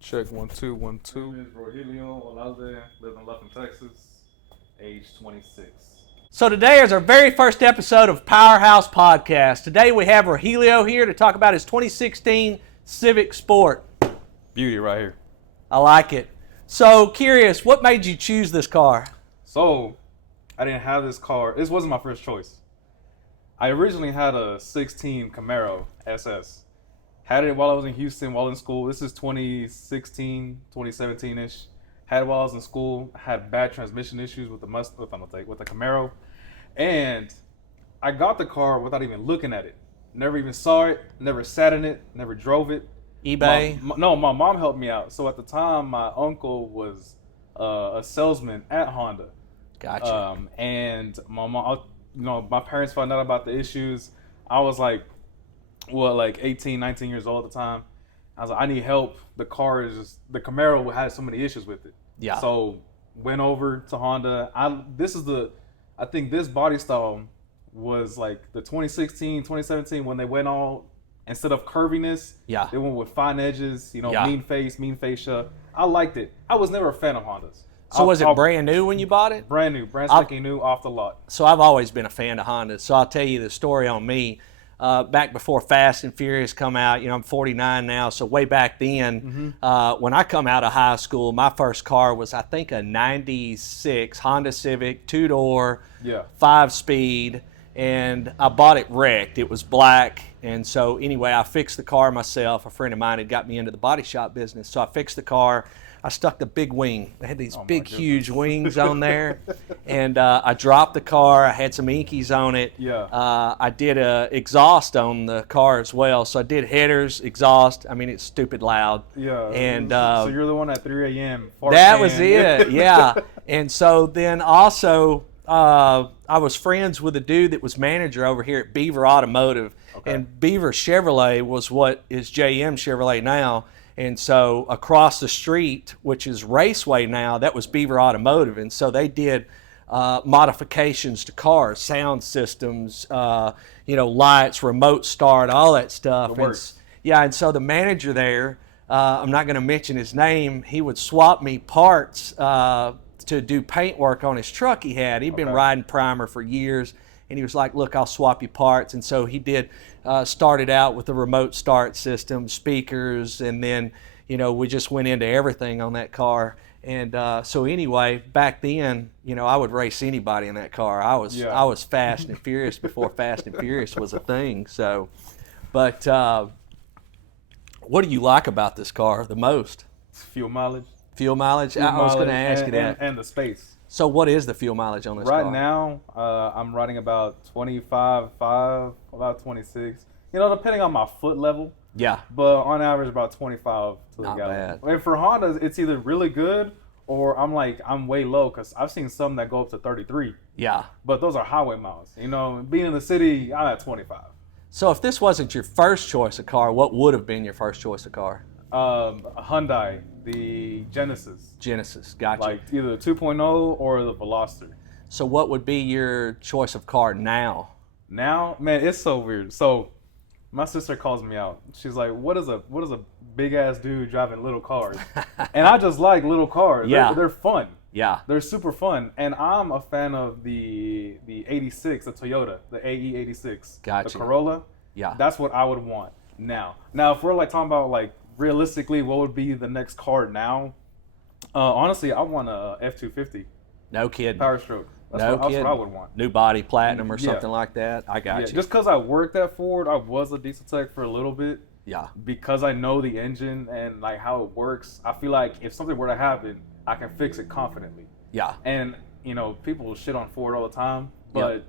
Check 1 2 1 My 2. name is Rogelio Olalde, live in Luffin, Texas, age 26. So today is our very first episode of Powerhouse Podcast. Today we have Rogelio here to talk about his 2016 Civic Sport. Beauty right here. I like it. So curious, what made you choose this car? So, I didn't have this car. This wasn't my first choice. I originally had a 16 Camaro SS. Had it while I was in Houston, while in school. This is 2016, 2017-ish. Had it while I was in school. Had bad transmission issues with the Camaro. And I got the car without even looking at it. Never even saw it, never sat in it, never drove it. eBay? My mom helped me out. So at the time, my uncle was a salesman at Honda. Gotcha. And my mom, my parents found out about the issues. I was like 18, 19 years old at the time. I was like, I need help. The Camaro had so many issues with it. Yeah. So went over to Honda. I think this body style was like the 2016, 2017 when they went all, instead of curviness, Yeah. they went with fine edges, Yeah. mean fascia. I liked it. I was never a fan of Hondas. So was it brand new when you bought it? Brand new, brand spanking new, off the lot. So I've always been a fan of Honda. So I'll tell you the story on me. Back before Fast and Furious come out, I'm 49 now, so way back then, when I come out of high school, my first car was, I think, a 96 Honda Civic, two-door, Yeah. 5-speed, and I bought it wrecked. It was black, and so anyway, I fixed the car myself. A friend of mine had got me into the body shop business, so I fixed the car. I stuck the big wing. They had these big, huge wings on there. And I dropped the car. I had some inkies on it. Yeah. I did a exhaust on the car as well. So I did headers, exhaust. I mean, it's stupid loud. Yeah. And so you're the one at 3 a.m. that was it, yeah. And so then also I was friends with a dude that was manager over here at Beaver Automotive. Okay. And Beaver Chevrolet was what is JM Chevrolet now. And so across the street, which is Raceway now, that was Beaver Automotive. And so they did modifications to cars, sound systems, lights, remote start, all that stuff. And so the manager there, I'm not going to mention his name, he would swap me parts to do paint work on his truck he had. He'd been riding primer for years. And he was like, look, I'll swap you parts. And so he did, started out with the remote start system, speakers, and then, we just went into everything on that car. And so anyway, back then, I would race anybody in that car. I was Fast and Furious before Fast and Furious was a thing. So, but what do you like about this car the most? Fuel mileage. Fuel mileage? I was going to ask you that. And the space. So what is the fuel mileage on this car? Right now, I'm riding about 25.5, about 26. Depending on my foot level. Yeah. But on average, about 25 to the Not gallon. bad. And for Hondas, it's either really good or I'm way low because I've seen some that go up to 33. Yeah. But those are highway miles. Being in the city, I'm at 25. So if this wasn't your first choice of car, what would have been your first choice of car? A Hyundai, the Genesis. Genesis, gotcha. Like either the 2.0 or the Veloster. So what would be your choice of car now? Now, man, it's so weird. So my sister calls me out. She's like, what is a big ass dude driving little cars? And I just like little cars. Yeah. They're fun. Yeah. They're super fun. And I'm a fan of the 86, the Toyota, the AE86. Gotcha. The Corolla. Yeah. That's what I would want now. Now, if we're talking about realistically, what would be the next car now? Honestly, I want a F-250 No kidding. Power Stroke. That's No what kidding. I would want. New body, platinum or Yeah. something like that. I got you. Just because I worked at Ford, I was a diesel tech for a little bit. Yeah. Because I know the engine and how it works, I feel like if something were to happen, I can fix it confidently. Yeah. And people will shit on Ford all the time, but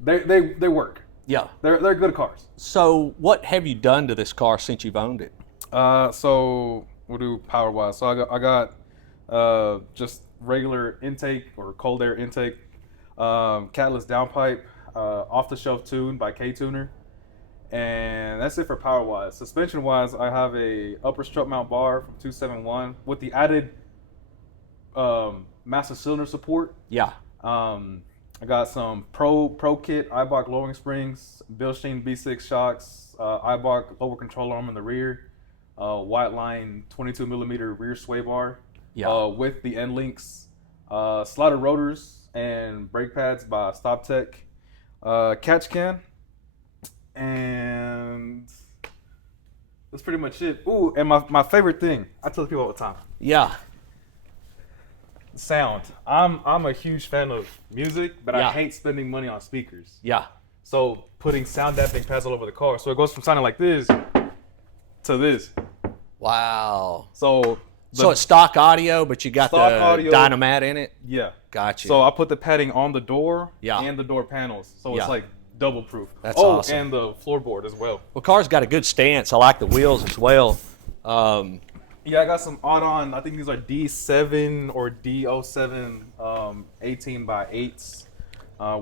they work. Yeah. They're good cars. So what have you done to this car since you've owned it? So we'll do power wise. So I got just regular intake or cold air intake, catalyst downpipe, off the shelf tune by K Tuner, and that's it for power wise. Suspension wise, I have a upper strut mount bar from 271 with the added master cylinder support. Yeah. I got some Pro Kit Eibach lowering springs, Bilstein B6 shocks, Eibach lower control arm in the rear, white line 22 millimeter rear sway bar. Yeah. With the end links, slotted rotors and brake pads by StopTech, catch can, and that's pretty much it. Ooh, and my favorite thing, I tell people all the time, Yeah. sound. I'm a huge fan of music, but Yeah. I hate spending money on speakers. Yeah. So putting sound dampening pads all over the car, so it goes from sounding like this to this. Wow. So So it's stock audio, but you got the Stock audio. Dynamat in it? yeah. Gotcha. So I put the padding on the door Yeah. and the door panels, so Yeah. it's like double proof. That's oh, awesome. and the floorboard as well. well, car's got a good stance. I like the wheels as well. Yeah, I got some add-on. I think these are D7 or D07 18 by 8s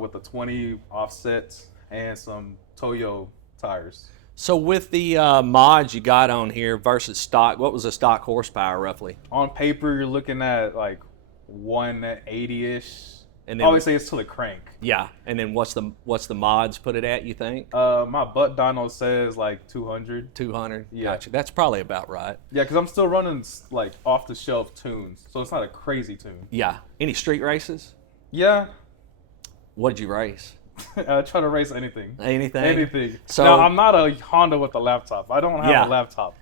with a 20 offset and some Toyo tires. So with the mods you got on here versus stock, what was the stock horsepower roughly? On paper, you're looking at like 180-ish. And I then, always say it's to the crank. yeah, and then what's the mods put it at, you think? My butt dyno says like 200. 200? Yeah. Gotcha. That's probably about right. Yeah, because I'm still running like off-the-shelf tunes, so it's not a crazy tune. Yeah. Any street races? Yeah, What did you race? I try to race anything. Anything? Anything. So- now, I'm not a Honda with a laptop. I don't have Yeah. a laptop.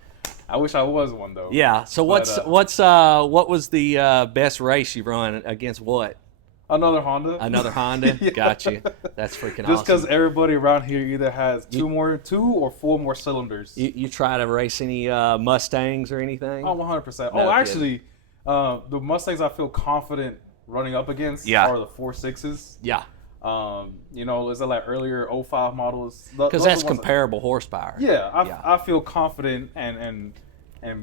I wish I was one though. Yeah. So what was the best race you run against what? Another Honda. Another Honda? Yeah. Gotcha. That's freaking Just because awesome. everybody around here either has two or four more cylinders. You try to race any Mustangs or anything? Oh, 100%. No Oh, actually, the Mustangs I feel confident running up against Yeah. are the 4.6s. Yeah. You know, is it like earlier 05 models? Because that's comparable horsepower. Yeah, Yeah. I feel confident and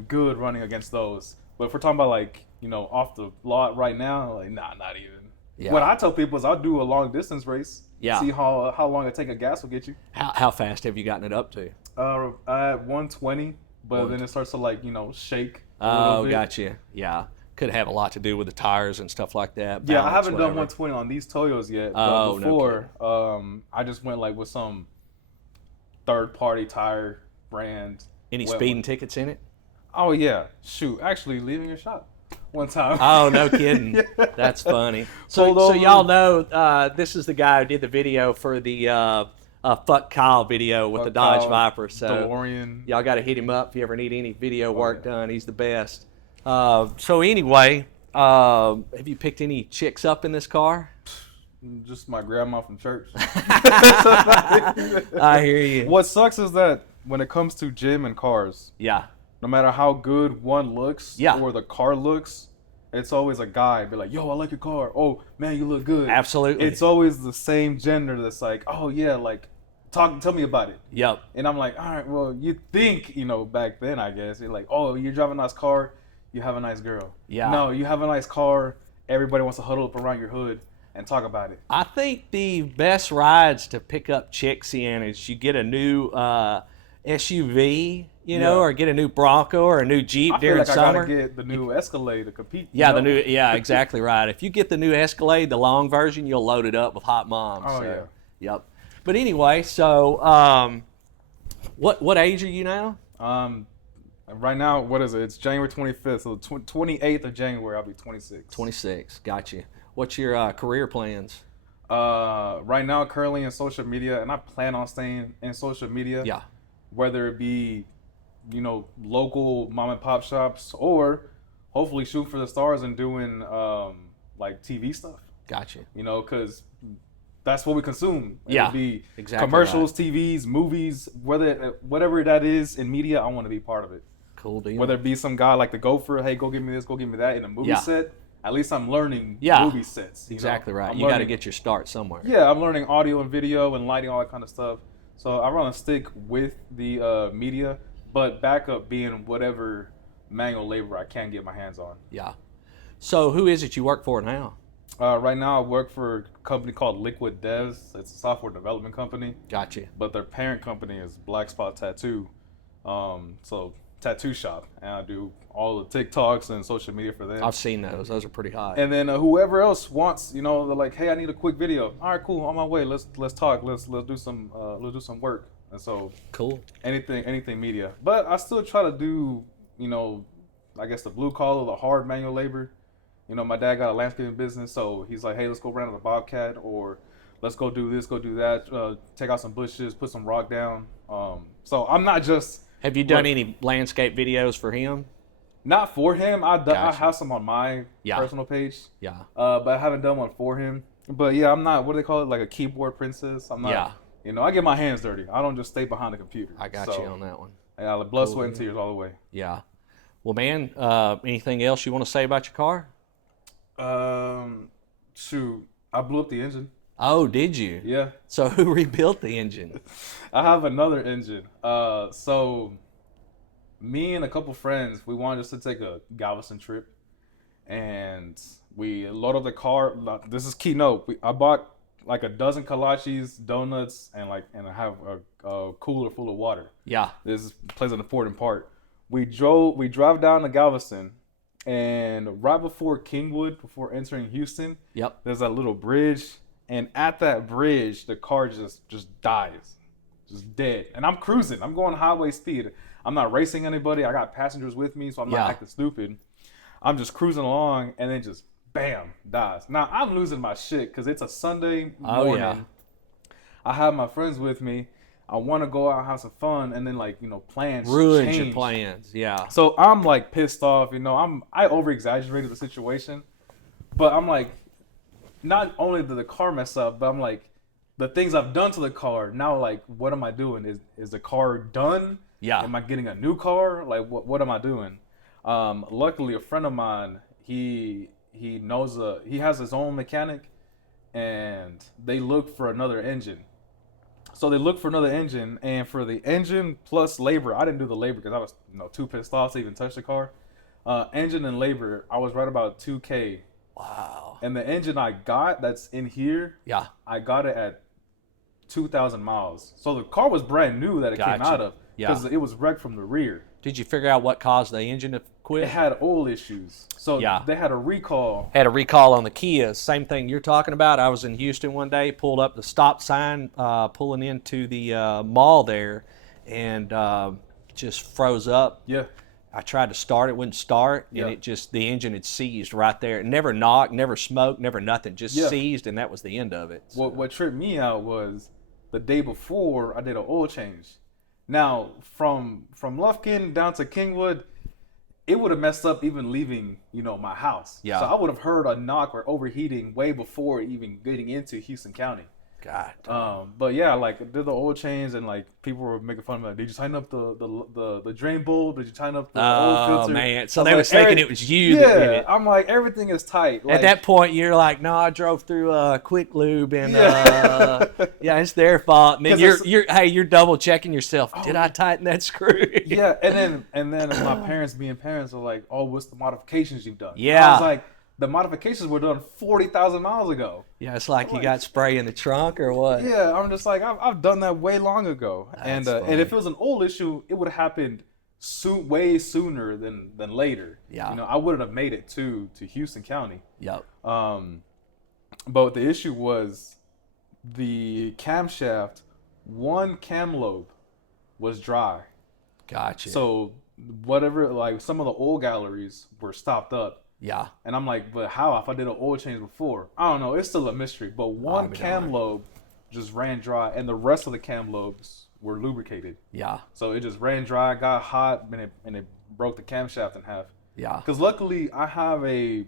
good running against those. But if we're talking about like, you know, off the lot right now, like nah, not even. Yeah. What I tell people is I'll do a long distance race. Yeah. See how long a tank of gas will get you. How fast have you gotten it up to? At 120, but then it starts to like, you know, shake. A Oh, little bit. gotcha. Yeah. Could have a lot to do with the tires and stuff like that. Yeah, I balance, haven't done whatever. 120 on these Toyos yet. Oh, But no before, I just went like with some third party tire brand. Any wet speeding one. tickets in it? Oh yeah, shoot! Actually, leaving your shop one time. Oh, no kidding. Yeah. That's funny. Pulled So over. y'all know this is the guy who did the video for the Fuck Kyle video with the Dodge Kyle, Viper. So DeLorean. y'all got to hit him up if you ever need any video work done. He's the best. So anyway, have you picked any chicks up in this car? Just my grandma from church. I hear you. What sucks is that when it comes to gym and cars, Yeah. no matter how good one looks Yeah. or the car looks, it's always a guy be like, "Yo, I like your car. Oh man, you look good." Absolutely. It's always the same gender that's like, "Oh yeah, like tell me about it." Yep. And I'm like, all right, well, you think, you know, back then, I guess, you're like, oh, you're driving a nice car, you have a nice girl. Yeah. No, you have a nice car, everybody wants to huddle up around your hood and talk about it. I think the best rides to pick up chicks in is you get a new SUV, you know, Yeah. or get a new Bronco or a new Jeep I feel during like summer. I gotta get the new Escalade to compete. Yeah, you the know? new, yeah, exactly right. If you get the new Escalade, the long version, you'll load it up with hot moms. Oh, so, Yep. But anyway, so what age are you now? Right now, what is it? It's January 25th, so 28th of January, I'll be 26. 26. Got you. What's your career plans? Right now, currently in social media, and I plan on staying in social media. Yeah. Whether it be, you know, local mom and pop shops or hopefully shoot for the stars and doing like TV stuff, Got you. you know, because that's what we consume. Yeah, It'd be exactly commercials, TVs, movies, whatever that is in media, I want to be part of it. Cool deal. Whether it be some guy like the gopher, hey, go give me this, go give me that in a movie Yeah. set, at least I'm learning Yeah. movie sets. You know? Exactly right. I'm You got to learning- get your start somewhere. Yeah, I'm learning audio and video and lighting, all that kind of stuff. So I want to stick with the media, but backup being whatever manual labor I can get my hands on. Yeah. So who is it you work for now? Right now I work for a company called Liquid Devs. It's a software development company, Got you. but their parent company is Black Spot Tattoo. So tattoo shop, and I do all the TikToks and social media for them. I've seen those. Those are pretty hot. And then whoever else wants, you know, they're like, hey, I need a quick video. All right, cool, on my way. Let's talk. Let's do some work. And so Cool. anything media. But I still try to do, I guess the blue collar, the hard manual labor. My dad got a landscaping business, so he's like, hey, let's go rent a Bobcat, or let's go do this, go do that, take out some bushes, put some rock down. So I'm not just. Have you done any landscape videos for him? Not for him. I Gotcha. have some on my personal page. Yeah. But I haven't done one for him. But yeah, I'm not, what do they call it, like a keyboard princess? I'm not. Yeah. I get my hands dirty. I don't just stay behind the computer. I got you on that one. Yeah, like blood, sweat, and tears all the way. Yeah. Well, man, anything else you want to say about your car? Shoot, I blew up the engine. Oh, did you? Yeah. So who rebuilt the engine? I have another engine. So me and a couple friends, we wanted just to take a Galveston trip, and we load up the car. This is keynote. I bought like a dozen kolaches, donuts, and I have a cooler full of water. Yeah. This plays an important part. We drive down to Galveston, and right before Kingwood, before entering Houston, Yep. there's that little bridge, and at that bridge, the car just dies, just dead. And I'm cruising. I'm going highway speed. I'm not racing anybody. I got passengers with me, so I'm not acting stupid. I'm just cruising along, and then just bam, dies. Now I'm losing my shit because it's a Sunday morning. Oh, yeah. I have my friends with me. I want to go out and have some fun, and then plans Ruined change. your plans. Yeah. So I'm like pissed off. I over exaggerated the situation, but I'm like, not only did the car mess up, but I'm like, the things I've done to the car now. Like, what am I doing? Is the car done? Yeah. Am I getting a new car? Like, what am I doing? Luckily, a friend of mine, he has his own mechanic, and they look for another engine. So they looked for another engine, and for the engine plus labor, I didn't do the labor because I was too pissed off to even touch the car. Engine and labor, I was right about $2,000. Wow. And the engine I got that's in here, Yeah. I got it at 2,000 miles. So the car was brand new that it came out of because it was wrecked from the rear. Did you figure out what caused the engine to quit? It had oil issues. So they had a recall. Had a recall on the Kia. Same thing you're talking about. I was in Houston one day, pulled up the stop sign, pulling into the mall there, and just froze up. Yeah. I tried to start it, wouldn't start, and the engine had seized right there. It never knocked, never smoked, never nothing, just seized, and that was the end of it. So. What tripped me out was the day before I did an oil change. Now, from Lufkin down to Kingwood, it would have messed up even leaving, my house. Yeah. So I would have heard a knock or overheating way before even getting into Houston County. God. But yeah, I did the oil change, and people were making fun of me. Did you tighten up the drain bolt? Did you tighten up the oil filter? Oh man! So they were thinking it was you. That did it. I'm like, everything is tight. At that point, you're like, no, I drove through Quick Lube, and it's their fault. And then you're double checking yourself. Did I tighten that screw? Yeah, and then my parents being parents are like, oh, what's the modifications you've done? Yeah. I was like, the modifications were done 40,000 miles ago. Yeah, it's like you got spray in the trunk or what? Yeah, I'm just like, I've done that way long ago. That's and if it was an old issue, it would have happened way sooner than later. Yeah. I wouldn't have made it to Houston County. Yep. But the issue was the camshaft, one cam lobe was dry. Gotcha. So whatever, some of the oil galleries were stopped up. Yeah. And I'm like, but how? If I did an oil change before? I don't know. It's still a mystery. But one cam lobe just ran dry, and the rest of the cam lobes were lubricated. Yeah. So it just ran dry, got hot, and it broke the camshaft in half. Yeah. Because luckily I have a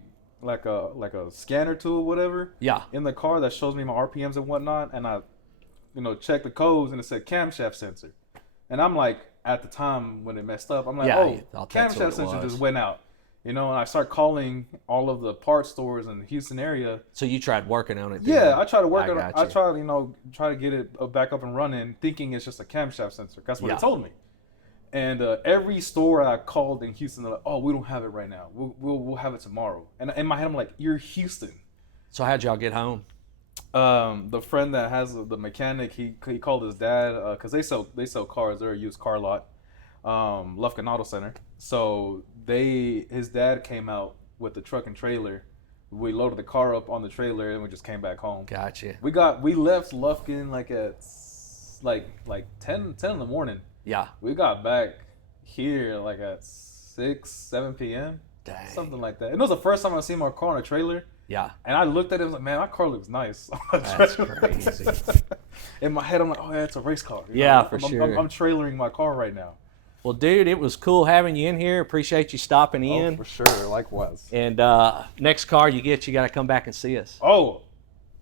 scanner tool, whatever. Yeah. In the car that shows me my RPMs and whatnot, and I, checked the codes, and it said camshaft sensor, and I'm like, at the time when it messed up, I'm like, camshaft sensor just went out. And I start calling all of the parts stores in the Houston area. So you tried working on it? Yeah, I tried to work on it. I tried, try to get it back up and running, thinking it's just a camshaft sensor. That's what they told me. And every store I called in Houston, they're like, "Oh, we don't have it right now. We'll have it tomorrow." And in my head, I'm like, "You're Houston." So how'd y'all get home? The friend that has the mechanic, he called his dad because they sell cars. They're a used car lot. Lufkin Auto Center. So his dad came out with the truck and trailer. We loaded the car up on the trailer and we just came back home. Gotcha. We left Lufkin at like 10 in the morning. Yeah. We got back here like at 6, 7 p.m. Dang. Something like that. And it was the first time I seen my car on a trailer. Yeah. And I looked at it and was like, man, my car looks nice. That's crazy. In my head, I'm like, oh, yeah, it's a race car. You Yeah, know? for I'm, sure. I'm trailering my car right now. Well, dude, it was cool having you in here. Appreciate you stopping Oh, in. for sure. Likewise. And next car you get, you got to come back and see us. Oh,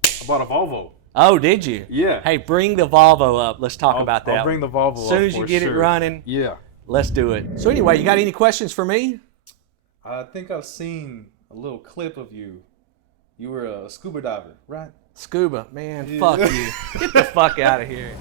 I bought a Volvo. Oh, did you? Yeah. Hey, bring the Volvo up. Let's talk about that. I'll bring the Volvo up. As soon as you get it running, Yeah. let's do it. So anyway, you got any questions for me? I think I've seen a little clip of you. You were a scuba diver, right? Scuba, man, Yeah. fuck you. Get the fuck out of here.